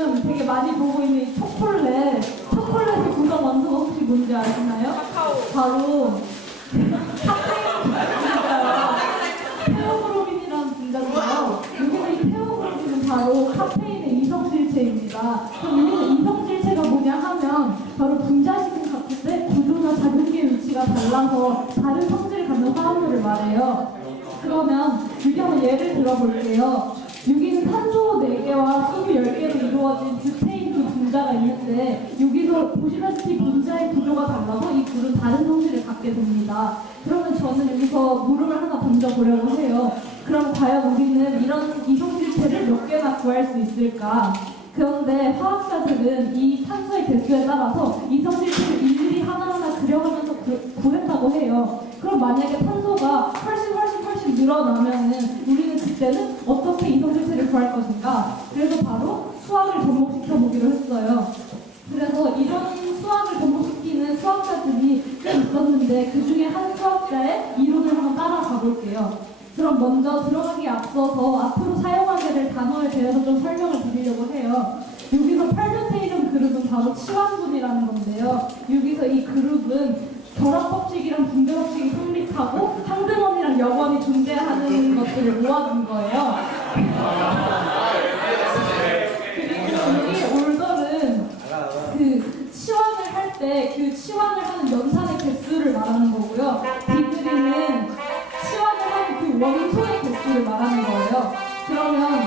요즘 되게 많이 보고 있는 이 초콜릿의 구성 원소가 혹시 뭔지 아시나요? 바로 테오브로민이라는 분자인데요. 여기서 이 테오브로민은 바로 카페인의 이성질체입니다. 그럼 여기서 이성질체가 뭐냐 하면 바로 분자식은 같은데 구조나 작용기의 위치가 달라서 다른 성질을 갖는 화합물을 말해요. 그러면 여기 한번 예를 들어볼게요. 여기는 탄소 4개와 수소 10개로 이루어진 뷰테인 두 분자가 있는데 여기서 보시다시피 분자의 구조가 달라서 이 둘은 다른 성질을 갖게 됩니다. 그러면 저는 여기서 물음을 하나 던져보려고 해요. 그럼 과연 우리는 이런 이성질체를 몇 개나 구할 수 있을까? 그런데 화학자들은 이 탄소의 개수에 따라서 이성질체를 일일이 하나하나 그려가면서 구했다고 해요. 그럼 만약에 탄소가 훨씬 늘어나면은 우리는 그때는 어떻게 이성질체를 구할 것인가? 그래서 바로 수학을 접목시켜 보기로 했어요. 그래서 이런 수학을 접목시키는 수학자들이 꽤 있었는데 그 중에 한 수학자의 이론을 한번 따라가 볼게요. 그럼 먼저 들어가기 앞서서 앞으로 사용하게 될 단어에 대해서 좀 설명을 드리려고 해요. 여기서 팔루테이션 그룹은 바로 치환분이라는 건데요. 여기서 이 그룹은 결합법칙이랑 분배법칙이 성립하고 항등원이랑 역원이 존재하는 것들을 모아둔 거예요. 그리고 여기 올더는 그 치환을 할 때 그 치환을 하는 연산의 개수를 말하는 거고요. 디그리는 치환을 하는 그 원소의 개수를 말하는 거예요. 그러면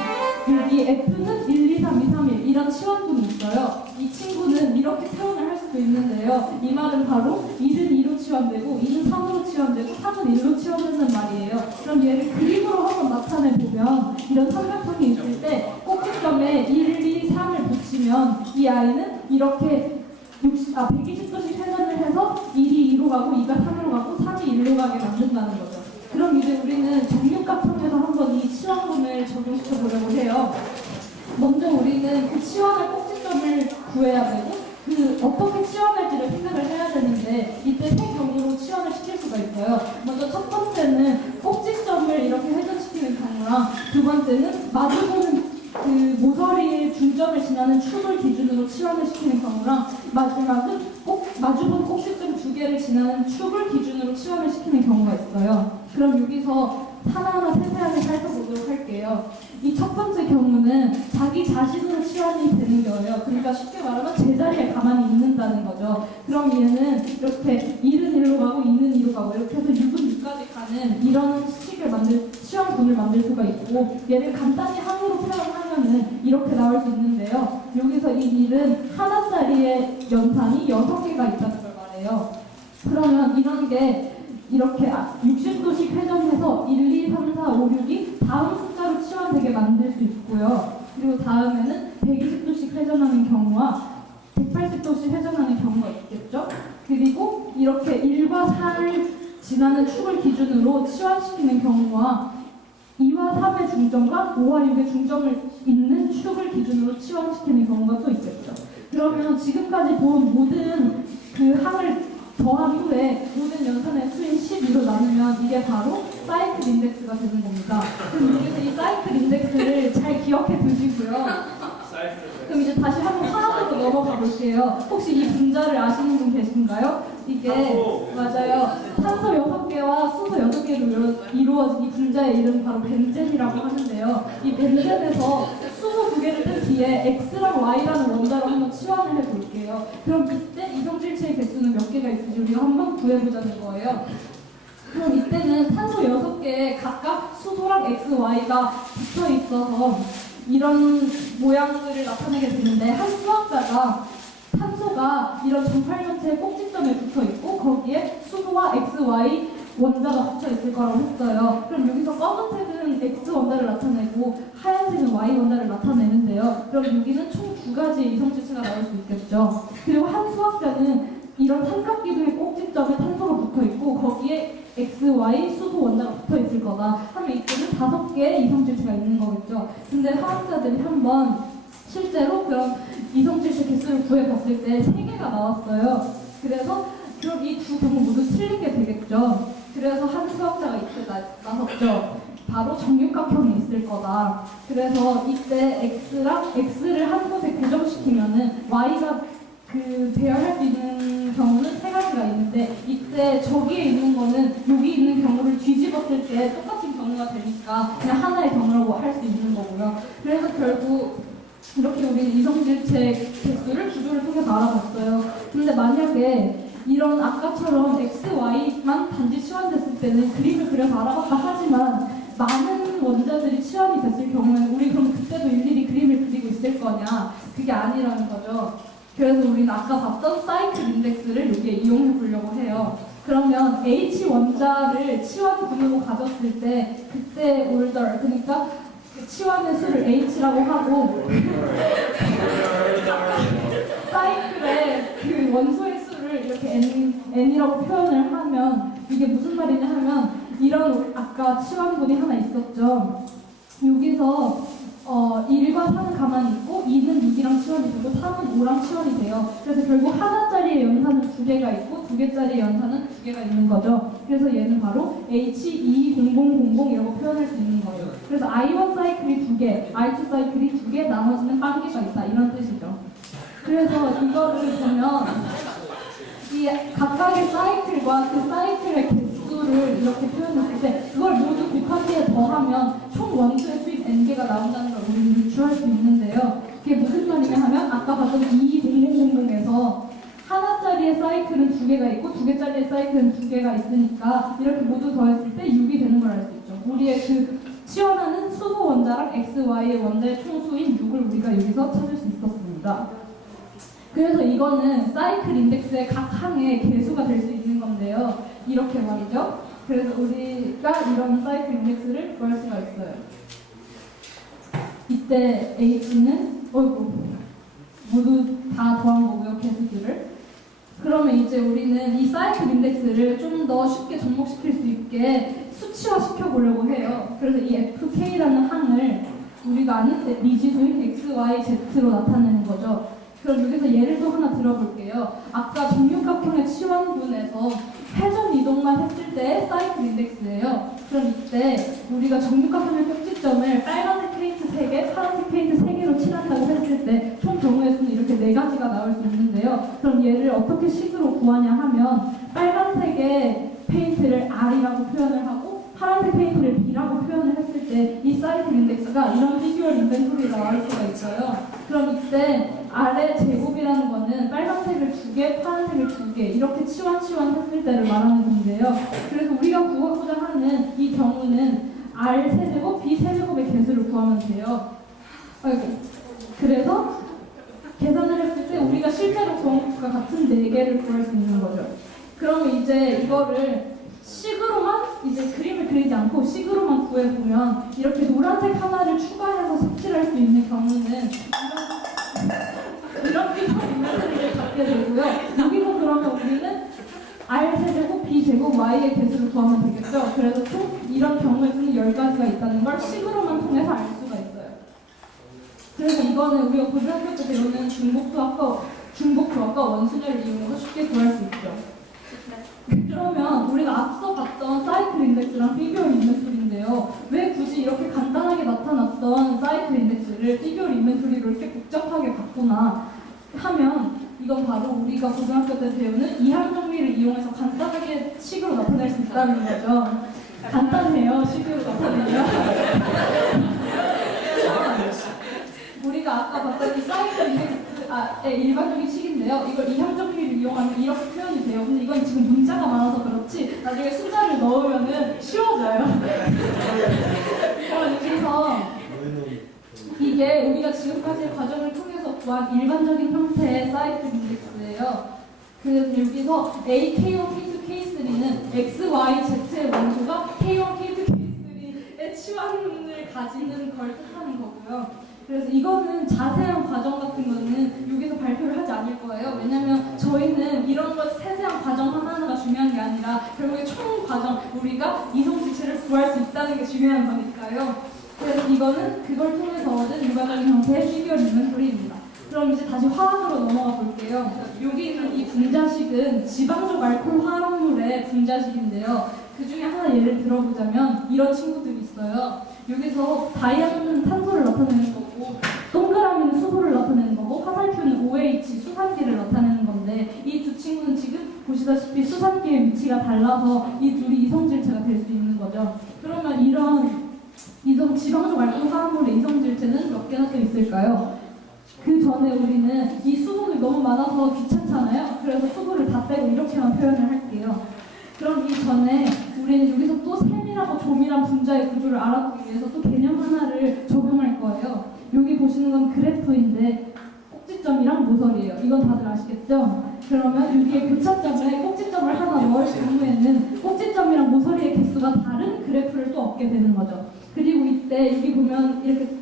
여기 F는 1, 2, 3, 2, 3, 1 이런 치환분이 있어요. 이 친구는 이렇게 표현을 할 수도 있는데요. 이 말은 바로 1은 2로 치환되고 2는 3으로 치환되고 3은 1로 치환된단 말이에요. 그럼 얘를 그림으로 한번 나타내보면 이런 삼각형이 있을 때 꼭지점에 1, 2, 3을 붙이면 이 아이는 이렇게 120도씩 회전을 해서 1이 2로 가고 2가 3으로 가고 3이 1로 가게 만든다는 거죠. 그럼 이제 우리는 정육각형에서 한번 이 치환분을 적용시켜 보려고 해요. 먼저 우리는 그 치환할 꼭지점을 구해야 되고 그 어떻게 치환할지를 생각을 해야 되는데 이때 세 경우로 치환을 시킬 수가 있어요. 먼저 첫 번째는 꼭지점을 이렇게 회전시키는 경우랑 두 번째는 마주보는 그 모서리의 중점을 지나는 축을 기준으로 치환을 시키는 경우랑 마지막은 마주본 꼭지점 2개를 지나는 축을 기준으로 치환을 시키는 경우가 있어요. 그럼 여기서 하나하나 세세하게 살펴보도록 할게요. 이 첫 번째 경우는 자기 자신으로 치환이 되는 거예요. 그러니까 쉽게 말하면 제자리에 가만히 있는다는 거죠. 그럼 얘는 이렇게 1은 1로 가고 2는 2로 가고 이렇게 해서 6은 6까지 가는 이런 치환분을 만들 수가 있고 얘를 간단히 항으로 표현하면은 이렇게 나올 수 있는데요. 여기서 이 1은 하나짜리의 연산이 6개가 있다는 걸 말해요. 그러면 이런 게 이렇게 60도씩 회전해서 1, 2, 3, 4, 5, 6이 다음 숫자로 치환되게 만들 수 있고요. 그리고 다음에는 120도씩 회전하는 경우와 180도씩 회전하는 경우가 있겠죠. 그리고 이렇게 1과 4를 지나는 축을 기준으로 치환시키는 경우와 2와 3의 중점과 5와 6의 중점을 있는 축을 기준으로 치환시키는 경우가 또 있겠죠. 그러면 지금까지 본 모든 그 항을 더한 후에 모든 연산의 수인 12로 나누면 이게 바로 사이클 인덱스가 되는 겁니다. 그럼 여기서 이 사이클 인덱스를 잘 기억해 두시고요. 그럼 이제 다시 한번 하나로 넘어가 볼게요. 혹시 이 분자를 아시는 분 계신가요? 이게 맞아요. 탄소 6개와 수소 6개로 이루어진 이 분자의 이름 바로 벤젠이라고 하는데요. 이 벤젠에서 수소 2개를 뜬 뒤에 X랑 Y라는 원자로 한번 치환을 해볼게요. 그럼 그때 이성질체의 개수는 몇 개가 있을지 우리가 한번 구해보자는 거예요. 그럼 이때는 탄소 6개에 각각 수소랑 X, Y가 붙어 있어서 이런 모양들을 나타내게 되는데 한 수학자가 탄소가 이런 정팔면체의 꼭지점에 붙어 있고 거기에 수소와 X, Y 원자가 붙어 있을 거라고 했어요. 그럼 여기서 검은색은 X 원자를 나타내고 하얀색은 Y 원자를 나타내는데요. 그럼 여기는 총 2가지의 이성질체가 나올 수 있겠죠. 그리고 한 수학자는 이런 삼각기둥의 꼭지점에 탄소가 붙어 있고 거기에 X, Y, 수소 원자가 붙어 있을 거다 하면 이때는 5개의 이성질체가 있는 거겠죠. 근데 화학자들이 한번 실제로 그런 이성질체 개수를 구해봤을 때 3개가 나왔어요. 그래서 그럼 이 두 경우 모두 틀린 게 되겠죠. 그래서 한 수학자가 이때 나섰죠. 바로 정육각형이 있을 거다. 그래서 이때 x를 한 곳에 고정시키면은 y가 배열할 수 있는 경우는 세 가지가 있는데, 이때 저기에 있는 거는 여기 있는 경우를 뒤집었을 때 똑같은 경우가 되니까 그냥 하나의 경우라고 할 수 있는 거고요. 그래서 결국 이렇게 우리는 이성질체 개수를 구조를 통해서 알아봤어요. 근데 만약에 이런 아까처럼 x, y만 단지 치환됐을 때는 그림을 그려서 알아봤다 하지만, 많은 원자들이 치환이 됐을 경우에는 우리 그럼 그때도 일일이 그림을 그리고 있을 거냐? 그게 아니라는 거죠. 그래서 우리는 아까 봤던 사이클 인덱스를 여기에 이용해 보려고 해요. 그러면 H 원자를 치환군으로 가졌을 때 그때 올더, 그러니까 치환의 수를 H라고 하고 사이클의 그 원소의 수를 이렇게 N이라고 표현을 하면 이게 무슨 말이냐 하면, 이런 아까 치환군이 하나 있었죠. 여기서 1과 3은 가만히 있고 2는 6이랑 치환이 되고 3은 5랑 치환이 돼요. 그래서 결국 하나짜리의 연산은 2개가 있고 2개짜리의 연산은 2개가 있는 거죠. 그래서 얘는 바로 H20000이라고 표현할 수 있는 거예요. 그래서 I1 사이클이 2개, I2 사이클이 2개, 나머지는 빵개가 있다, 이런 뜻이죠. 그래서 이거를 보면 이 각각의 사이클과 그 사이클의 개수를 이렇게 표현했을 때 그걸 모두 곱하기에 더하면 총 원소의 수인 n개가 나온다는 걸 우리는 유추할 수 있는데요. 그게 무슨 말이냐 하면 아까 봤던 20000에서 하나짜리의 사이클은 2개가 있고 2개짜리의 사이클은 2개가 있으니까 이렇게 모두 더했을 때 6이 되는 걸 알 수 있죠. 우리의 그 치환하는 수소 원자랑 x, y의 원자의 총수인 6을 우리가 여기서 찾을 수 있었습니다. 그래서 이거는 사이클 인덱스의 각 항의 개수가 될 수 있는 건데요. 이렇게 말이죠. 그래서 우리가 이런 사이클 인덱스를 구할 수가 있어요. 이때 H는 모두 다 더한 거고요, 개수들을. 그러면 이제 우리는 이 사이클 인덱스를 좀 더 쉽게 접목시킬 수 있게 수치화 시켜보려고 해요. 그래서 이 FK라는 항을 우리가 아는 미지수인 X, Y, Z로 나타내는 거죠. 그럼 여기서 예를 또 하나 들어볼게요. 아까 정육각형의 치환군에서 회전 이동만 했을 때 사이클 인덱스예요. 그럼 이때 우리가 정육각형의 꼭지점을 빨간색 페인트 3개, 파란색 페인트 3개로 칠한다고 했을 때 총 경우의 수는 이렇게 4가지가 나올 수 있는데요. 그럼 얘를 어떻게 식으로 구하냐 하면 빨간색의 페인트를 R이라고 표현을 하고 파란색 페인트를 B라고 표현을 했을 때 이 사이클 인덱스가 이런 비주얼 인벤토리가 나올 수가 있어요. 그럼 이때 R의 제곱이라는 거는 빨간색을 2개, 파란색을 2개 이렇게 치환했을 때를 말하는 건데요. 그래서 우리가 구하고자 하는 이 경우는 R 세제곱, B 세제곱의 개수를 구하면 돼요. 그래서 계산을 했을 때 우리가 실제로 구한 것과 같은 4개를 구할 수 있는 거죠. 그러면 이제 이거를 식으로만 이제 그림을 그리지 않고 식으로만 구해보면 이렇게 노란색 하나를 추가해서 색칠할 수 있는 경우는 이런 비슷한 인벤토리를 갖게 되고요. 여기서 그러면 우리는 R 세제곱, B 제곱, Y의 개수를 구하면 되겠죠. 그래서 총 이런 경우의 수는 10가지가 있다는 걸 식으로만 통해서 알 수가 있어요. 그래서 이거는 우리가 고등학교 때 배우는 중복조합과 원수제를 이용해서 쉽게 구할 수 있죠. 그러면 우리가 앞서 봤던 사이클 인덱스랑 비교얼 인벤토리인데요. 왜 굳이 이렇게 간단하게 나타났던 사이클 인덱스를 비교얼 인벤토리로 이렇게 복잡하게 바꾸나 하면, 이건 바로 우리가 고등학교 때 배우는 이항 정리를 이용해서 간단하게 식으로 나타낼 수 있다는 거죠. 간단해요, 식으로 나타내면. 우리가 아까 봤던 이 사이클 인덱스의 일반적인 식인데요. 이걸 이항 정리를 이용하면 이렇게 표현이 돼요. 근데 이건 지금 문자가 많아서 그렇지 나중에 숫자를 넣으면은 쉬워져요. 그래서 이게 우리가 지금까지의 과정을 통해서 구한 일반적인 형태의 사이클 인덱스예요. 그래서 여기서 A, K1, K2, K3는 X, Y, Z의 원소가 K1, K2, K3의 치환을 가지는 걸 뜻하는 거고요. 그래서 이거는 자세한 과정 같은 거는 여기서 발표를 하지 않을 거예요. 왜냐면 저희는 이런 것 세세한 과정 하나하나가 중요한 게 아니라 결국에 총 과정, 우리가 이성질체를 구할 수 있다는 게 중요한 거니까요. 그래서 이거는 그걸 통해서 얻은 일반적인 형태의 비교얼 인벤토리입니다. 그럼 이제 다시 화학으로 넘어가 볼게요. 여기 있는 이 분자식은 지방적 알코올 화합물의 분자식인데요. 그 중에 하나 예를 들어보자면 이런 친구들이 있어요. 있어요. 여기서 다이아몬드는 탄소를 나타내는 거고, 동그라미는 수소를 나타내는 거고, 화살표는 OH, 수산기를 나타내는 건데, 이 두 친구는 지금 보시다시피 수산기의 위치가 달라서 이 둘이 이성질체가 될 수 있는 거죠. 그러면 이런 지방적 알코올 화합물의 이성질체는 몇 개나 또 있을까요? 그 전에 우리는 이 수소가 너무 많아서 귀찮잖아요. 그래서 수소를 다 빼고 이렇게만 표현을 할게요. 그럼 이 전에 우리는 여기서 또 셈이라고 좀이란 분자의 구조를 알아보기 위해서 또 개념 하나를 적용할 거예요. 여기 보시는 건 그래프인데 꼭지점이랑 모서리예요. 이건 다들 아시겠죠? 그러면 여기에 교차점에 꼭지점을 하나 넣을 경우에는 꼭지점이랑 모서리의 개수가 다른 그래프를 또 얻게 되는 거죠. 그리고 이때 여기 보면 이렇게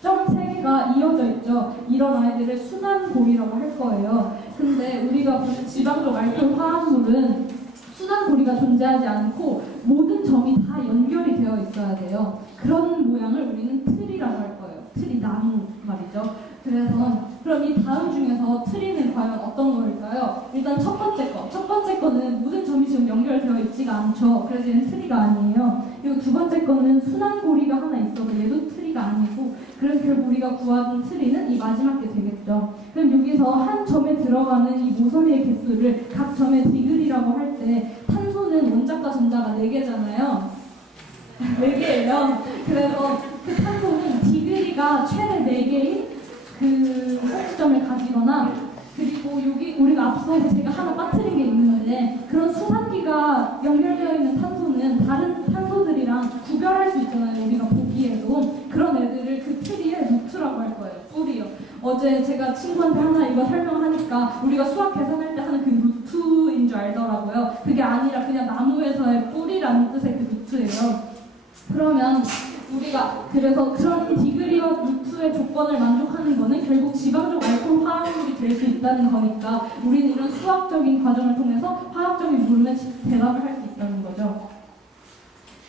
점 3개가 이어져 있죠. 이런 아이들을 순환고리라고 할 거예요. 근데 우리가 보는 지방적 알코올 화합물은 순환고리가 존재하지 않고 모든 점이 다 연결이 되어 있어야 돼요. 그런 모양을 우리는 틀이라고 할 거예요. 틀이 나무 말이죠. 그래서 그럼 이 다음 중에서 트리는 과연 어떤 거일까요? 일단 첫 번째 거는 모든 점이 지금 연결되어 있지가 않죠. 그래서 얘는 트리가 아니에요. 그리고 두 번째 거는 순환고리가 하나 있어도 얘도 트리가 아니고, 그래서 결국 우리가 구하던 트리는 이 마지막 게 되겠죠. 그럼 여기서 한 점에 들어가는 이 모서리의 개수를 각 점의 디그리라고 할 때 탄소는 원자과 전자가 4개잖아요. 4개예요. 그래서 그 탄소는 디그리가 최대 4개인 그 꼭지점을 가지거나, 그리고 여기 우리가 앞서 제가 하나 빠뜨린 게 있는데, 그런 수산기가 연결되어 있는 탄소는 다른 탄소들이랑 구별할 수 있잖아요. 우리가 보기에도. 그런 애들을 그 트리의 루트라고 할 거예요. 뿌리요. 어제 제가 친구한테 하나 이거 설명하니까 우리가 수학 계산할 때 하는 그 루트인 줄 알더라고요. 그게 아니라 그냥 나무에서의 뿌리라는 뜻의 그 루트예요. 그러면 우리가 그래서 그런 디그리와 루트의 조건을 만족하는 거는 결국 지방적 알코올 화합물이 될 수 있다는 거니까 우리는 이런 수학적인 과정을 통해서 화학적인 물음에 대답을 할 수 있다는 거죠.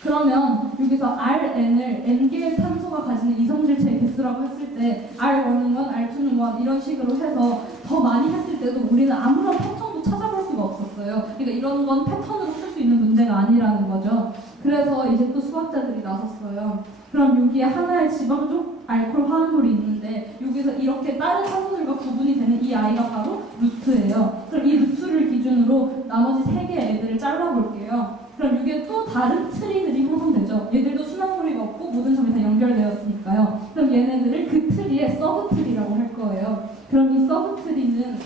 그러면 여기서 Rn을 n개의 탄소가 가지는 이성질체의 개수라고 했을 때 R1은 1, R2는 1 이런 식으로 해서 더 많이 했을 때도 우리는 아무런 패턴도 찾아볼 수가 없었어요. 그러니까 이런 건 패턴으로 풀 수 있는 문제가 아니라는 거죠. 그래서 이제 또 수학자들이 나섰어요. 그럼 여기에 하나의 지방적 알코올 화합물이 있는데 여기서 이렇게 다른 탄소들과 구분이 되는 이 아이가 바로 루트예요. 그럼 이 루트를 기준으로 나머지 3개의 애들을 잘라볼게요. 그럼 이게 또 다른 트리들이 형성되죠. 얘들도 순환고리가 없고 모든 점이 다 연결되었으니까요. 그럼 얘네들을 그 트리의 서브트리라고 할 거예요. 그럼 이 서브트리는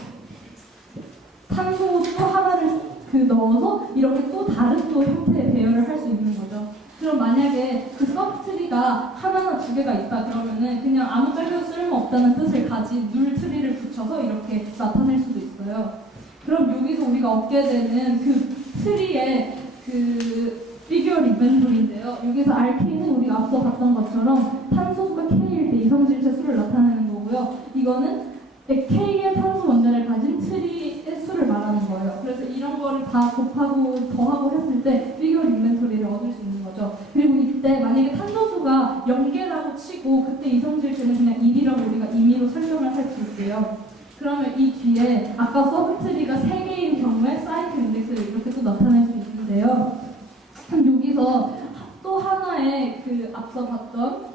탄소 또 하나를 넣어서 이렇게 또 다른 또 형태의 배열을 할 수 있는 거죠. 그럼 만약에 그 서브트리가 하나나 2개가 있다 그러면은 그냥 아무 짝에도 쓸모없다는 뜻을 가진 눌 트리를 붙여서 이렇게 나타낼 수도 있어요. 그럼 여기서 우리가 얻게 되는 그 트리의 그 비주얼 인벤토리인데요. 여기서 RK는 우리가 앞서 봤던 것처럼 탄소수가 K일 때 이성질체 수를 나타내는 거고요. 이거는 K의 탄소 원자를 가진 트리의 수를 말하는 거예요. 그래서 이런 거를 다 곱하고 더하고 했을 때 비주얼 인벤토리를 얻을 수 있는 거죠. 그리고 이때 만약에 탄소수가 0개라고 치고 그때 이성질체는 그냥 1이라고 우리가 임의로 설명을 할 수 있어요. 그러면 이 뒤에 아까 서브트리가 3개인 경우에 사이클 인덱스를 이렇게 또 나타낼 수 있는데요. 그럼 여기서 또 하나의 그 앞서 봤던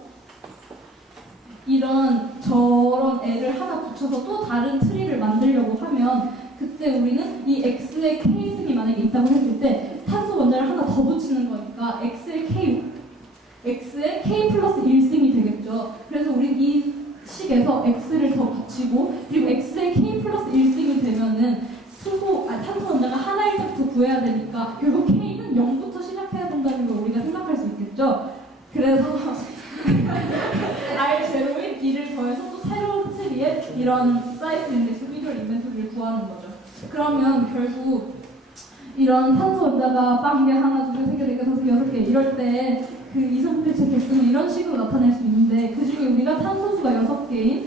이런 저런 애를 하나 붙여서 또 다른 트리를 만들려고 하면 그때 우리는 이 X의 K승이 만약에 있다고 했을 때 탄소 원자를 하나 더 붙이는 거니까 X의 K 플러스 1승이 되겠죠. 그래서 우리는 이 식에서 X를 더 붙이고 그리고 X의 K 플러스 1승이 되면은 탄소 원자가 하나일 때부터 구해야 되니까 결국 K는 0부터 시작해야 된다는 걸 우리가 생각할 수 있겠죠. 그래서 R0인 B를 더해서 또 새로운 트리에 이런 사이클 인덱스 비주얼 인벤토리를 구하는 거죠. 그러면 결국 이런 탄소 원자가 빵개 하나, 2개, 3개, 4개, 5개, 6개 이럴 때 그 이성질체 개수는 이런 식으로 나타낼 수 있는데 그 중에 우리가 탄소수가 6개인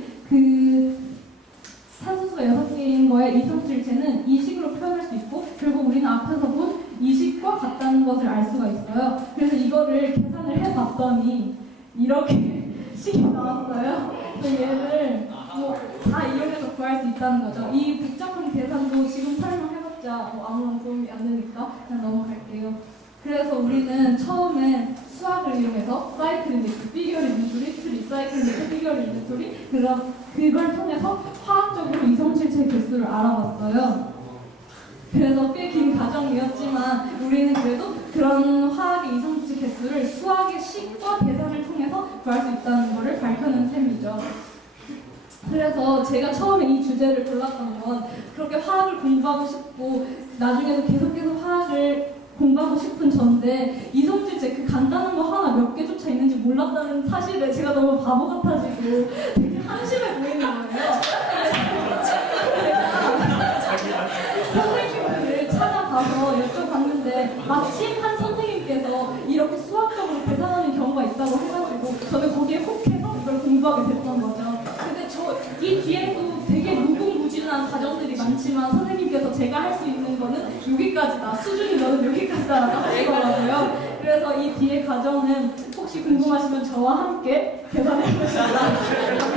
거에 이성질체는 이 식으로 표현할 수 있고 결국 우리는 앞에서 본 이 식과 같다는 것을 알 수가 있어요. 그래서 이거를 계산을 해봤더니 이렇게 식이 나왔어요. 그래서 얘를 다 이용해서 구할 수 있다는 거죠. 이 복잡한 계산도 지금 설명해봤자 아무런 도움이 안 되니까 그냥 넘어갈게요. 그래서 우리는 처음에 수학을 이용해서 사이클 인젝트, 피규어 인젝트리, 리사이클 인젝트, 피규어 인젝트리 그걸 통해서 화학적으로 이성질체 개수를 알아봤어요. 그래서 꽤 긴 과정이었지만 우리는 그래도 그런 화학의 이성질체 개수를 수학의 식과 계산을 통해서 구할 수 있다는 것을 밝혀낸 셈이죠. 그래서 제가 처음에 이 주제를 골랐던 건 그렇게 화학을 공부하고 싶고 나중에도 계속 화학을 공부하고 싶은 저인데 이성질체 그 간단한 거 하나 몇 개조차 있는지 몰랐다는 사실에 제가 너무 바보 같아지고 되게 한심해 보이는 거예요. 선생님을 찾아가서 여쭤봤는데 마침 한 선생님께서 이렇게 수학적으로 계산하는 경우가 있다고 해가지고 저는 거기에 혹해서 이걸 공부하게 됐던 거죠. 근데 이 뒤에도 되게 무궁무진한 과정들이 많지만 선생님께서 제가 할 수 있는 거는 여기까지다. 수준이 너는 여기까지다라고 하시더라고요. 그래서 이 뒤에 과정은 혹시 궁금하시면 저와 함께 계산해 보시면